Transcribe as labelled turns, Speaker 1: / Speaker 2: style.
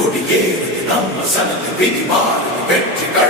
Speaker 1: கொடியே நம்ம சனது விதிவாறு வெற்றிகள்